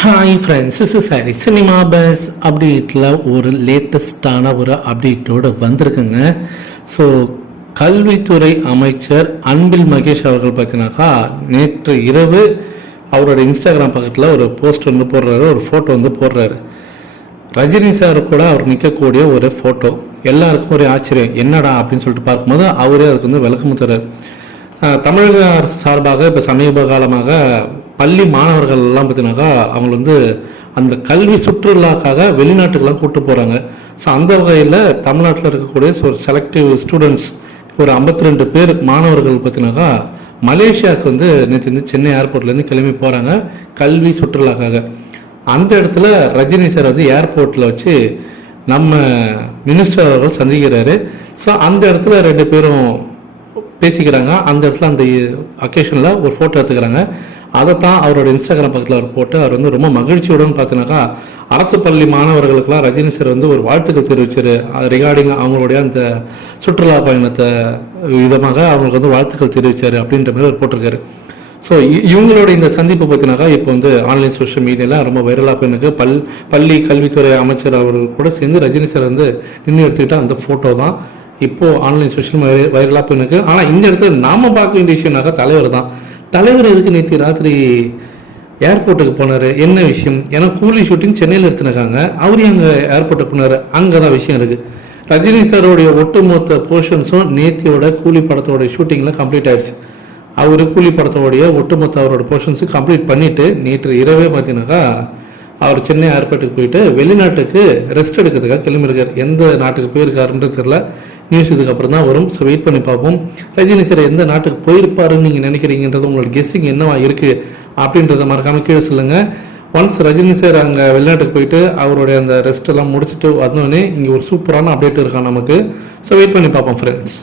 Hi friends is sorry cinema base அப்டேட்டில் ஒரு லேட்டஸ்டான ஒரு அப்டேட்டோடு வந்திருக்குங்க. ஸோ கல்வித்துறை அமைச்சர் அன்பில் மகேஷ் அவர்கள் பார்த்தீங்கன்னாக்கா நேற்று இரவு அவரோட இன்ஸ்டாகிராம் பக்கத்தில் ஒரு போஸ்ட் வந்து போடுறாரு ஒரு ஃபோட்டோ வந்து போடுறாரு. ரஜினி சார் கூட அவர் நிற்கக்கூடிய ஒரு ஃபோட்டோ எல்லாருக்கும் ஒரு ஆச்சரியம் என்னடா அப்படின்னு சொல்லிட்டு பார்க்கும்போது அவரே அதுக்கு வந்து விளக்கம் தர்றாரு தமிழக அரசு சார்பாக இப்போ சமீப காலமாக பள்ளி மாணவர்கள் எல்லாம் பார்த்தீங்கன்னாக்கா அவங்க வந்து அந்த கல்வி சுற்றுலாக்காக வெளிநாட்டுக்கெல்லாம் கூட்டு போகிறாங்க ஸோ அந்த வகையில் தமிழ்நாட்டில் இருக்கக்கூடிய ஒரு செலக்டிவ் ஸ்டூடெண்ட்ஸ் ஒரு 52 ரெண்டு பேர் மாணவர்கள் பார்த்தீங்கன்னாக்கா மலேசியாவுக்கு வந்து நேற்று வந்து சென்னை ஏர்போர்ட்லேருந்து கிளம்பி போகிறாங்க கல்வி சுற்றுலாக்காக. அந்த இடத்துல ரஜினி சார் வந்து ஏர்போர்ட்டில் வச்சு நம்ம மினிஸ்டர் அவர்கள் சந்திக்கிறாரு. ஸோ அந்த இடத்துல ரெண்டு பேரும் பேசிக்கிறாங்க. அந்த இடத்துல அந்த அக்கேஷனில் ஒரு ஃபோட்டோ எடுத்துக்கிறாங்க. அதை தான் அவரோட இன்ஸ்டாகிராம் பக்கத்தில் அவர் போட்டு அவர் வந்து ரொம்ப மகிழ்ச்சியுடன் பார்த்தீங்கன்னாக்கா அரசு பள்ளி மாணவர்களுக்கெல்லாம் ரஜினி சார் வந்து ஒரு வாழ்த்துக்கள் தெரிவிச்சாரு. ரிகார்டிங் அவங்களுடைய அந்த சுற்றுலா பயணத்தை விதமாக அவங்களுக்கு வந்து வாழ்த்துக்கள் தெரிவிச்சார் அப்படின்ற மாதிரி அவர் போட்டிருக்காரு. ஸோ இவங்களோட இந்த சந்திப்பு பார்த்தீங்கன்னாக்கா இப்போ வந்து ஆன்லைன் சோஷியல் மீடியாவில் ரொம்ப வைரலாக போயிருக்கு பல் பள்ளி கல்வித்துறை அமைச்சர் அவர்கள் கூட சேர்ந்து ரஜினி சார் வந்து நின்று எடுத்துக்கிட்ட அந்த ஃபோட்டோ தான். இப்போ ஆன்லைன் சோஷியல் வைரலாக போயிருக்கு ஆனால் இந்த இடத்துல நாம பார்க்க வேண்டிய விஷயம்னாக்கா தலைவர் தான். தலைவர் எதுக்கு நேற்று ராத்திரி ஏர்போர்ட்டுக்கு போனார்? என்ன விஷயம்? ஏன்னா கூலி ஷூட்டிங் சென்னையில் எடுத்துனாங்க அவரு அங்கே ஏர்போர்ட்டுக்கு போனார்? அங்கே தான் விஷயம் இருக்குது ரஜினி சாரோடைய ஒட்டுமொத்த போர்ஷன்ஸும் நேத்தியோட கூலி படத்தோட ஷூட்டிங்கில் கம்ப்ளீட் ஆயிடுச்சு. அவர் கூலி படத்தோடைய ஒட்டுமொத்த அவரோட போர்ஷன்ஸும் கம்ப்ளீட் பண்ணிவிட்டு நேற்று இரவே பார்த்தீங்கன்னாக்கா அவர் சென்னை ஏர்போர்ட்டுக்கு போயிட்டு வெளிநாட்டுக்கு ரெஸ்ட் எடுக்கிறதுக்காக கிளம்பியிருக்கார். எந்த நாட்டுக்கு போயிருக்காருன்றது தெரில நியூஸ் இதுக்கப்புறம் தான் வரும். ஸோ வெயிட் பண்ணி பார்ப்போம். ரஜினி சார் எந்த நாட்டுக்கு போயிருப்பாருன்னு நீங்கள் நினைக்கிறீங்கன்றது உங்களோட கெஸ்ஸிங் என்னவா இருக்குது அப்படின்றத மறக்காமல் கீழே சொல்லுங்கள் ஒன்ஸ் ரஜினி சார் அங்கே வெளிநாட்டுக்கு போயிட்டு அவருடைய அந்த ரெஸ்ட் எல்லாம் முடிச்சுட்டு வந்தோடனே இங்கே ஒரு சூப்பரான அப்டேட் இருக்கான் நமக்கு. ஸோ வெயிட் பண்ணி பார்ப்போம் ஃப்ரெண்ட்ஸ்